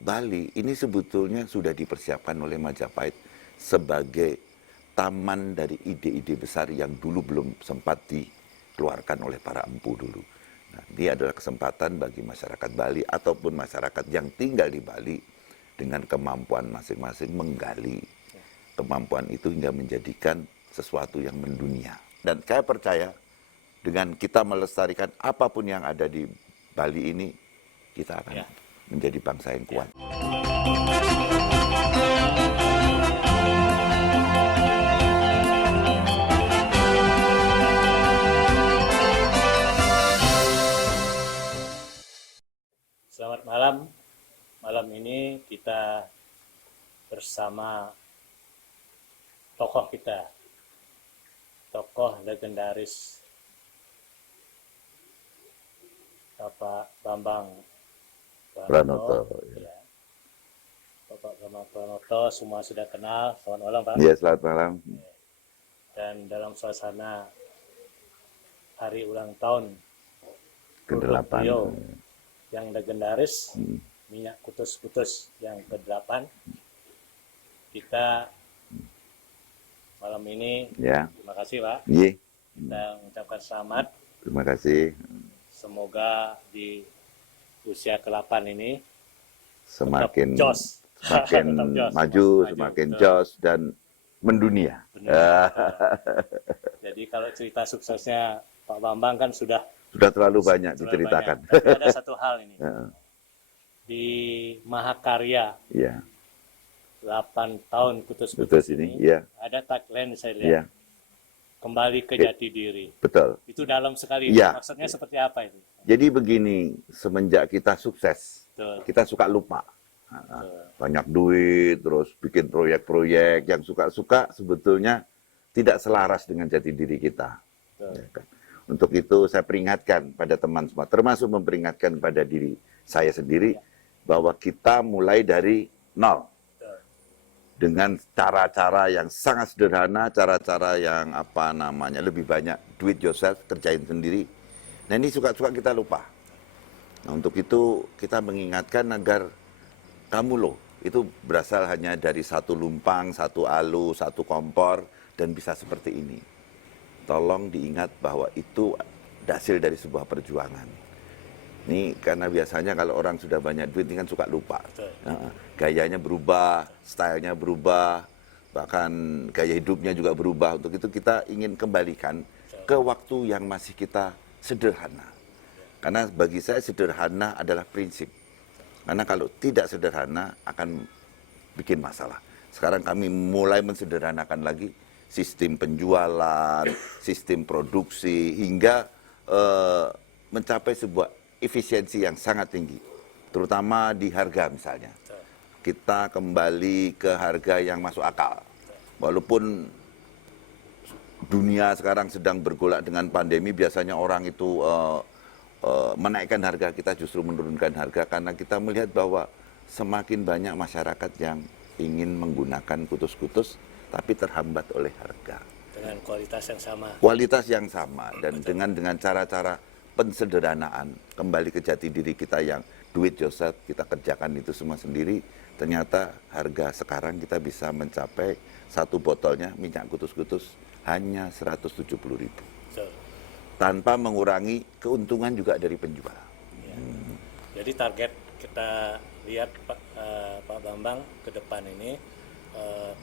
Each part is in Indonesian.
Bali ini sebetulnya sudah dipersiapkan oleh Majapahit sebagai taman dari ide-ide besar yang dulu belum sempat dikeluarkan oleh para empu dulu. Nah, ini adalah kesempatan bagi masyarakat Bali ataupun masyarakat yang tinggal di Bali dengan kemampuan masing-masing menggali kemampuan itu hingga menjadikan sesuatu yang mendunia. Dan saya percaya dengan kita melestarikan apapun yang ada di Bali ini, kita akan menjadi bangsa yang kuat. Selamat malam. Malam ini kita bersama tokoh kita, tokoh legendaris Bapak Bambang Pranoto. Ya. Bapak Bambang Pranoto semua sudah kenal. Selamat malam, Pak. Ya, selamat malam. Dan dalam suasana hari ulang tahun ke-8 yang legendaris, minyak kutus-kutus yang ke-8, kita malam ini, terima kasih Pak, kita mengucapkan selamat. Terima kasih. Semoga di usia ke-8 ini semakin semakin maju, semakin jos dan mendunia. Jadi kalau cerita suksesnya Pak Bambang kan sudah terlalu banyak diceritakan. Tapi ada satu hal ini. Di Mahakarya, 8 tahun kutus-kutus ini, ada tagline saya lihat, kembali ke jati diri. Betul. Itu dalam sekali. Maksudnya seperti apa itu? Jadi begini, semenjak kita sukses, kita suka lupa. Banyak duit, terus bikin proyek-proyek yang suka-suka sebetulnya tidak selaras dengan jati diri kita. Untuk itu saya peringatkan pada teman semua, termasuk memperingatkan pada diri saya sendiri, bahwa kita mulai dari nol. Dengan cara-cara yang sangat sederhana, cara-cara yang lebih banyak do it yourself, kerjain sendiri. Nah ini suka-suka kita lupa. Nah untuk itu kita mengingatkan agar kamu loh, itu berasal hanya dari satu lumpang, satu alu, satu kompor, dan bisa seperti ini. Tolong diingat bahwa itu hasil dari sebuah perjuangan. Ini karena biasanya kalau orang sudah banyak duit ini kan suka lupa. Gayanya berubah, stylenya berubah, bahkan gaya hidupnya juga berubah. Untuk itu kita ingin kembalikan ke waktu yang masih kita sederhana. Karena bagi saya sederhana adalah prinsip. Karena kalau tidak sederhana akan bikin masalah. Sekarang kami mulai mensederhanakan lagi sistem penjualan, sistem produksi, hingga mencapai sebuah efisiensi yang sangat tinggi. Terutama di harga misalnya. Kita kembali ke harga yang masuk akal. Walaupun dunia sekarang sedang bergolak dengan pandemi, biasanya orang itu menaikkan harga, kita justru menurunkan harga. Karena kita melihat bahwa semakin banyak masyarakat yang ingin menggunakan kutus-kutus, tapi terhambat oleh harga. Dengan kualitas yang sama. Kualitas yang sama dan dengan cara-cara pensederhanaan, kembali ke jati diri kita yang do it yourself, kita kerjakan itu semua sendiri. Ternyata harga sekarang kita bisa mencapai satu botolnya minyak kutus-kutus hanya 170.000. Tanpa mengurangi keuntungan juga dari penjual. Jadi target kita lihat Pak Bambang ke depan ini,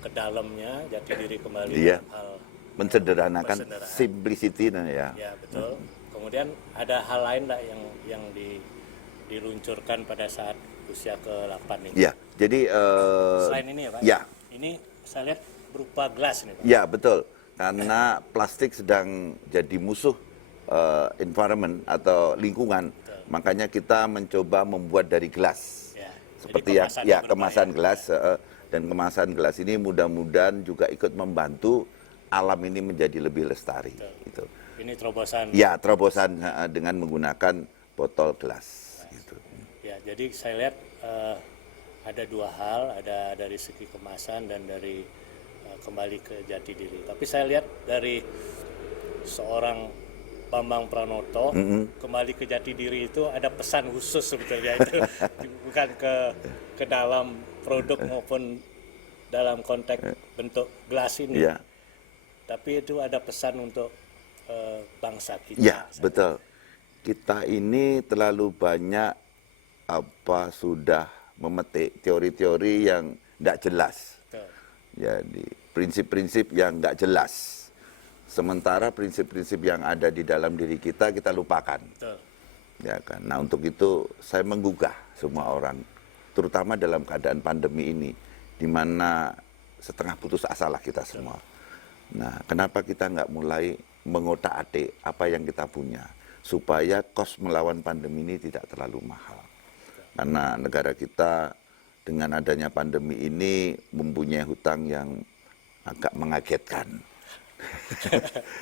ke dalamnya jati diri kembali, hal mensederhanakan, simplicity ya betul. Kemudian ada hal lain lah yang diluncurkan pada saat usia ke-8 ini. Ya, jadi selain ini ya Pak. Ya. Ini saya lihat berupa gelas nih Pak. Ya betul, karena plastik sedang jadi musuh environment atau lingkungan, makanya kita mencoba membuat dari gelas. Seperti kemasan gelas. Dan kemasan gelas ini mudah-mudahan juga ikut membantu alam ini menjadi lebih lestari. Gitu. Ini terobosan. Ya, terobosan dengan menggunakan botol gelas. Gitu. Ya, jadi saya lihat ada dua hal, ada dari segi kemasan dan dari kembali ke jati diri. Tapi saya lihat dari seorang Bambang Pranoto kembali ke jati diri itu ada pesan khusus sebetulnya itu bukan ke dalam produk maupun dalam konteks bentuk gelas ini, tapi itu ada pesan untuk bangsa kita. Ya, betul. Kita ini terlalu banyak sudah memetik teori-teori yang tidak jelas. Betul. Jadi prinsip-prinsip yang nggak jelas. Sementara prinsip-prinsip yang ada di dalam diri kita lupakan. Betul. Ya kan. Nah, untuk itu saya menggugah semua orang, terutama dalam keadaan pandemi ini, di mana setengah putus asalah kita semua. Nah, kenapa kita nggak mulai mengotak-atik apa yang kita punya, supaya kos melawan pandemi ini tidak terlalu mahal. Karena negara kita dengan adanya pandemi ini mempunyai hutang yang agak mengagetkan.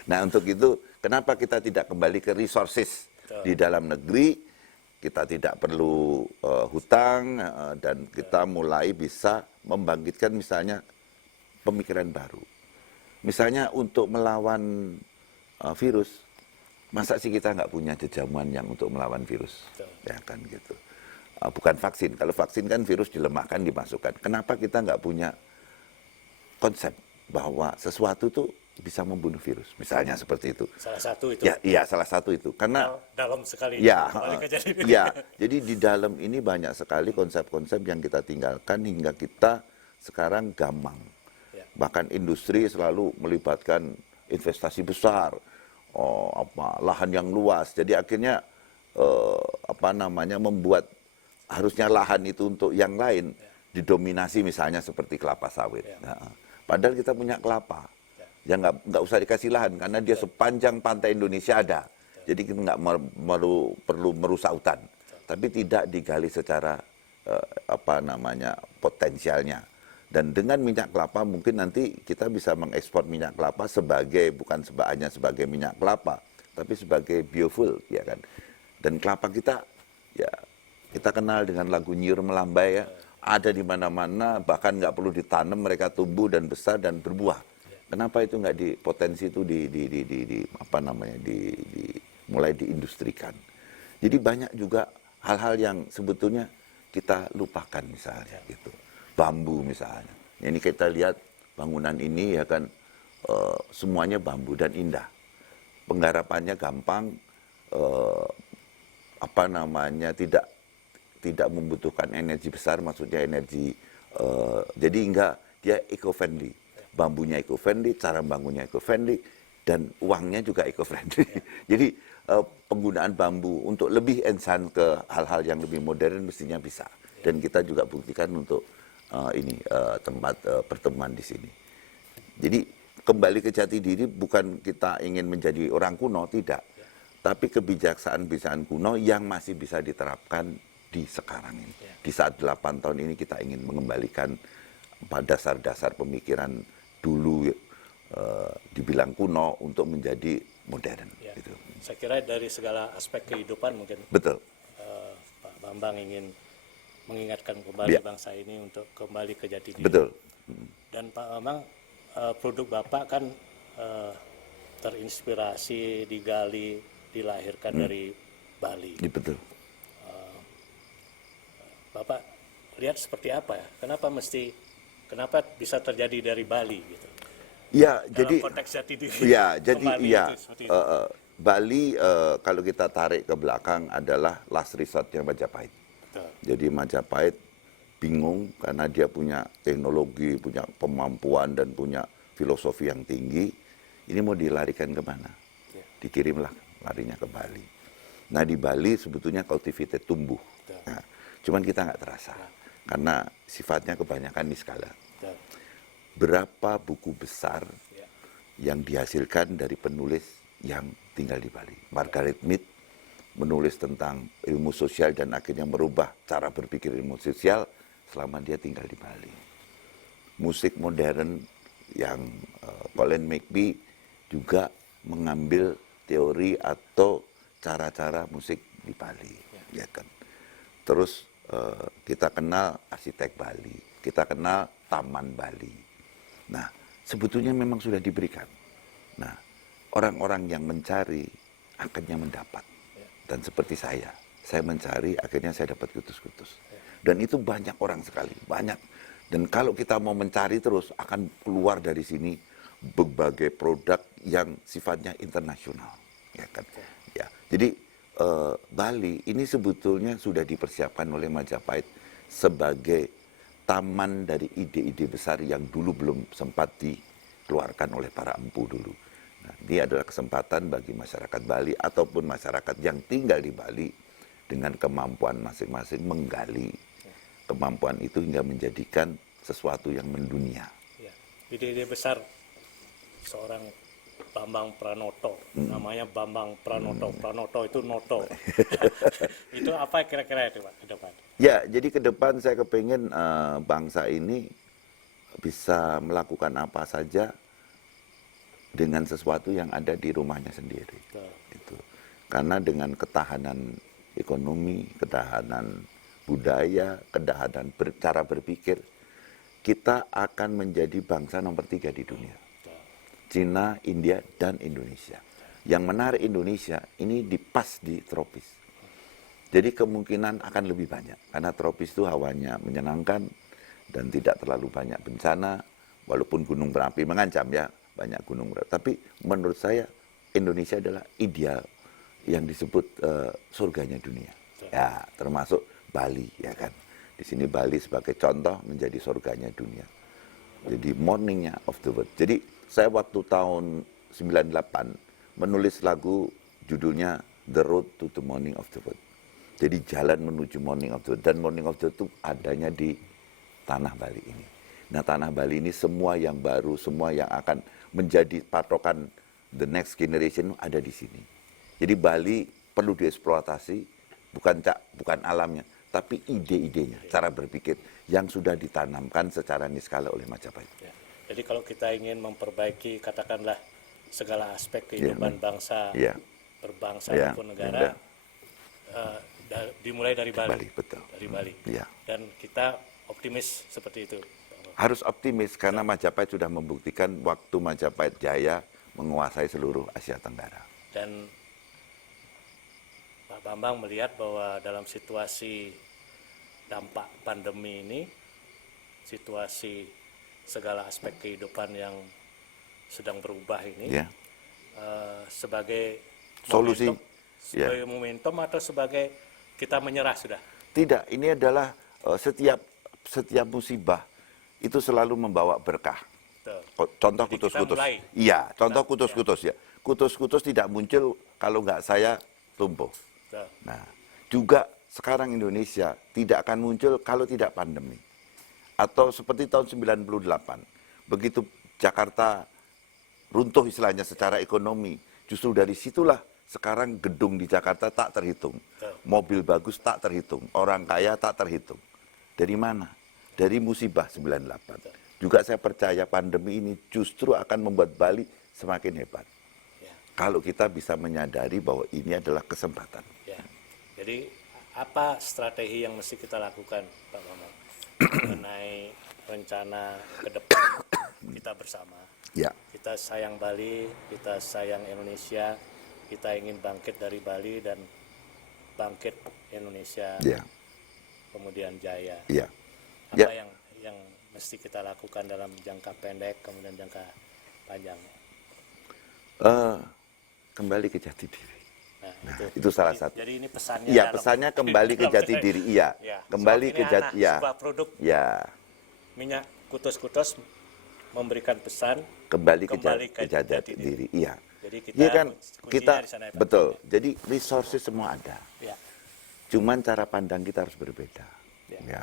Nah, untuk itu kenapa kita tidak kembali ke resources di dalam negeri, kita tidak perlu hutang dan kita mulai bisa membangkitkan misalnya pemikiran baru. Misalnya untuk melawan virus, masa sih kita nggak punya jejamuan yang untuk melawan virus? Ya kan gitu. Bukan vaksin. Kalau vaksin kan virus dilemahkan, dimasukkan. Kenapa kita nggak punya konsep bahwa sesuatu tuh bisa membunuh virus? Misalnya seperti itu. Salah satu itu. Ya, iya salah satu itu. Karena dalam sekali. Ya, ya. Jadi di dalam ini banyak sekali konsep-konsep yang kita tinggalkan hingga kita sekarang gamang. Ya. Bahkan industri selalu melibatkan investasi besar, lahan yang luas. Jadi akhirnya membuat harusnya lahan itu untuk yang lain didominasi misalnya seperti kelapa sawit. Nah, padahal kita punya kelapa, yang nggak usah dikasih lahan karena dia sepanjang pantai Indonesia ada. Jadi kita nggak perlu merusak hutan, tapi tidak digali secara potensialnya. Dan dengan minyak kelapa mungkin nanti kita bisa mengekspor minyak kelapa bukan hanya sebagai minyak kelapa, tapi sebagai biofuel, ya kan. Dan kelapa kita, ya kita kenal dengan lagu Nyiur Melambai ya, ada di mana-mana, bahkan nggak perlu ditanam, mereka tumbuh dan besar dan berbuah. Kenapa itu nggak potensi itu mulai diindustrikan? Jadi banyak juga hal-hal yang sebetulnya kita lupakan misalnya gitu. Bambu misalnya. Ini kita lihat bangunan ini ya kan semuanya bambu dan indah. Penggarapannya gampang, tidak membutuhkan energi besar, maksudnya energi jadi dia eco-friendly. Bambunya eco-friendly, cara bangunnya eco-friendly, dan uangnya juga eco-friendly. Jadi penggunaan bambu untuk lebih enhance ke hal-hal yang lebih modern mestinya bisa. Dan kita juga buktikan untuk tempat pertemuan di sini. Jadi kembali ke jati diri bukan kita ingin menjadi orang kuno, tidak. Tapi kebijaksanaan kuno yang masih bisa diterapkan di sekarang ini. Di saat 8 tahun ini kita ingin mengembalikan pada dasar-dasar pemikiran dulu dibilang kuno untuk menjadi modern. Gitu. Saya kira dari segala aspek kehidupan mungkin. Betul. Pak Bambang ingin mengingatkan kembali bangsa ini untuk kembali ke jati diri. Betul. Dan Pak Bambang, produk Bapak kan terinspirasi, digali, dilahirkan dari Bali. Betul. Bapak lihat seperti apa ya? Kenapa bisa terjadi dari Bali gitu? Ya, dalam jadi konteks jati diri. Ya, jadi Bali kalau kita tarik ke belakang adalah last resortnya Majapahit. Jadi Majapahit bingung karena dia punya teknologi, punya kemampuan dan punya filosofi yang tinggi. Ini mau dilarikan kemana? Dikirimlah larinya ke Bali. Nah di Bali sebetulnya cultivated tumbuh. Nah, cuman kita nggak terasa karena sifatnya kebanyakan di skala. Berapa buku besar yang dihasilkan dari penulis yang tinggal di Bali? Margaret Mead menulis tentang ilmu sosial dan akhirnya merubah cara berpikir ilmu sosial selama dia tinggal di Bali. Musik modern yang Colin McVie juga mengambil teori atau cara-cara musik di Bali, ya kan. Terus kita kenal arsitek Bali, kita kenal Taman Bali. Nah, sebetulnya memang sudah diberikan. Nah, orang-orang yang mencari akhirnya mendapat. Dan seperti saya mencari, akhirnya saya dapat kutus-kutus. Dan itu banyak orang sekali, banyak. Dan kalau kita mau mencari terus, akan keluar dari sini berbagai produk yang sifatnya internasional. Ya kan? Ya. Jadi Bali ini sebetulnya sudah dipersiapkan oleh Majapahit sebagai taman dari ide-ide besar yang dulu belum sempat dikeluarkan oleh para empu dulu. Nah, ini adalah kesempatan bagi masyarakat Bali ataupun masyarakat yang tinggal di Bali dengan kemampuan masing-masing menggali kemampuan itu hingga menjadikan sesuatu yang mendunia. Ya, ide-ide besar seorang Bambang Pranoto, namanya Bambang Pranoto. Pranoto itu noto. Itu apa kira-kira itu Pak ke depan? Ya, jadi ke depan saya kepingin bangsa ini bisa melakukan apa saja dengan sesuatu yang ada di rumahnya sendiri. Itu. Karena dengan ketahanan ekonomi, ketahanan budaya, ketahanan cara berpikir, kita akan menjadi bangsa nomor 3 di dunia. Cina, India, dan Indonesia. Yang menarik Indonesia ini pas di tropis. Jadi kemungkinan akan lebih banyak. Karena tropis itu hawanya menyenangkan dan tidak terlalu banyak bencana. Walaupun gunung berapi mengancam ya, banyak gunung berapi. Tapi menurut saya Indonesia adalah ideal yang disebut surganya dunia. Ya, termasuk Bali ya kan. Di sini Bali sebagai contoh menjadi surganya dunia. Jadi morningnya of the world. Jadi saya waktu tahun 98 menulis lagu judulnya The Road to the Morning of the World. Jadi jalan menuju Morning of the World. Dan Morning of the World itu adanya di tanah Bali ini. Nah tanah Bali ini semua yang baru, semua yang akan menjadi patokan the next generation ada di sini. Jadi Bali perlu dieksploitasi, bukan alamnya, tapi ide-idenya, cara berpikir yang sudah ditanamkan secara niskala oleh Majapahit. Ya. Jadi kalau kita ingin memperbaiki katakanlah segala aspek kehidupan bangsa, berbangsa maupun negara, dimulai dari Bali. Betul. Dari Bali. Ya. Dan kita optimis seperti itu. Harus optimis karena Majapahit sudah membuktikan waktu Majapahit jaya menguasai seluruh Asia Tenggara. Dan Pak Bambang melihat bahwa dalam situasi dampak pandemi ini, situasi segala aspek kehidupan yang sedang berubah ini, sebagai solusi, momentum atau sebagai kita menyerah sudah? Tidak, ini adalah setiap musibah itu selalu membawa berkah. Contoh kutus-kutus. Iya, contoh kutus-kutus ya. Kutus-kutus tidak muncul kalau nggak saya tumbuh. Nah, juga sekarang Indonesia tidak akan muncul kalau tidak pandemi. Atau seperti tahun 98, begitu Jakarta runtuh istilahnya secara ekonomi, justru dari situlah sekarang gedung di Jakarta tak terhitung, mobil bagus tak terhitung, orang kaya tak terhitung. Dari mana? Dari musibah 98. Juga saya percaya pandemi ini justru akan membuat Bali semakin hebat. Kalau kita bisa menyadari bahwa ini adalah kesempatan. Ya. Jadi apa strategi yang mesti kita lakukan Pak Bambang mengenai rencana ke depan kita bersama? Ya. Kita sayang Bali, kita sayang Indonesia, kita ingin bangkit dari Bali dan bangkit Indonesia, kemudian jaya. Ya. Apa yang mesti kita lakukan dalam jangka pendek kemudian jangka panjang? Kembali ke jati diri. Nah, itu salah satu. Jadi ini pesannya. Iya, pesannya kembali ke jati diri. Iya, kembali ke jati. Iya. Sebuah produk. Minyak kutus-kutus memberikan pesan. Kembali ke jati diri. Iya. Jadi kita betul. Jadi resources semua ada. Ya. Cuman cara pandang kita harus berbeda. Ya,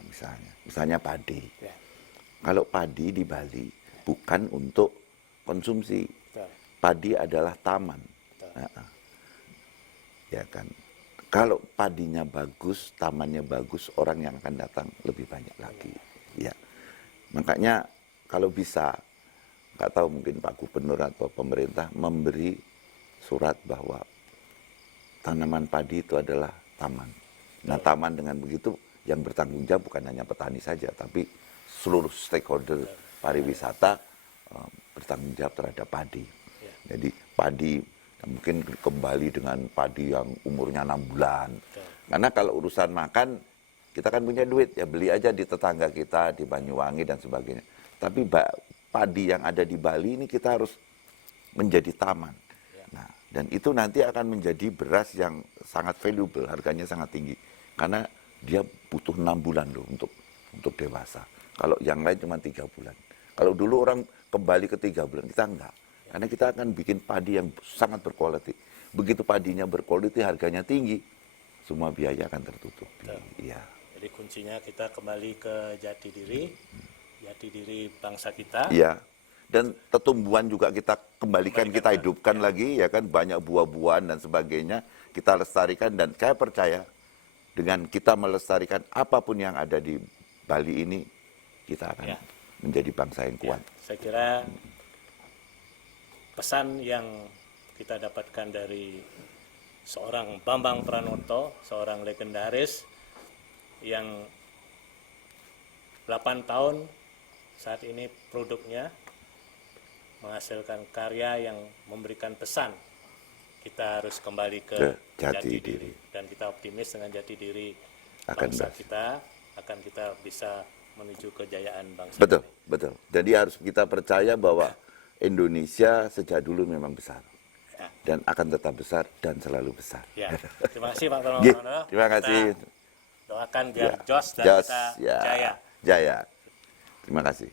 misalnya padi. Ya. Kalau padi di Bali bukan untuk konsumsi. Padi adalah taman. Ya kan. Kalau padinya bagus, tamannya bagus, orang yang akan datang lebih banyak lagi. Ya. Makanya kalau bisa, nggak tahu mungkin Pak Gubernur atau pemerintah memberi surat bahwa tanaman padi itu adalah taman. Nah, taman dengan begitu yang bertanggung jawab bukan hanya petani saja, tapi seluruh stakeholder pariwisata bertanggung jawab terhadap padi. Jadi padi Mungkin kembali dengan padi yang umurnya 6 bulan. Karena kalau urusan makan, kita kan punya duit, ya beli aja di tetangga kita, di Banyuwangi dan sebagainya. Tapi padi yang ada di Bali ini kita harus menjadi taman. Nah, dan itu nanti akan menjadi beras yang sangat valuable, harganya sangat tinggi. Karena dia butuh 6 bulan loh untuk dewasa. Kalau yang lain cuma 3 bulan. Kalau dulu orang kembali ke 3 bulan, kita enggak. Karena kita akan bikin padi yang sangat berkualitas. Begitu padinya berkualitas, harganya tinggi, semua biaya akan tertutup. Iya. Jadi kuncinya kita kembali ke jati diri bangsa kita. Iya. Dan pertumbuhan juga kita kembalikan, kita hidupkan lagi, ya kan, banyak buah-buahan dan sebagainya, kita lestarikan, dan saya percaya dengan kita melestarikan apapun yang ada di Bali ini, kita akan menjadi bangsa yang kuat. Saya kira pesan yang kita dapatkan dari seorang Bambang Pranoto, seorang legendaris yang 8 tahun saat ini produknya menghasilkan karya yang memberikan pesan. Kita harus kembali ke jati diri. Dan kita optimis dengan jati diri bangsa kita, akan kita bisa menuju kejayaan bangsa. Betul, betul. Jadi harus kita percaya bahwa Indonesia sejak dulu memang besar. Dan akan tetap besar dan selalu besar. Ya. Terima kasih Pak Pramono. Terima kasih. Kita doakan biar Jos dan kita jaya. Jaya. Terima kasih.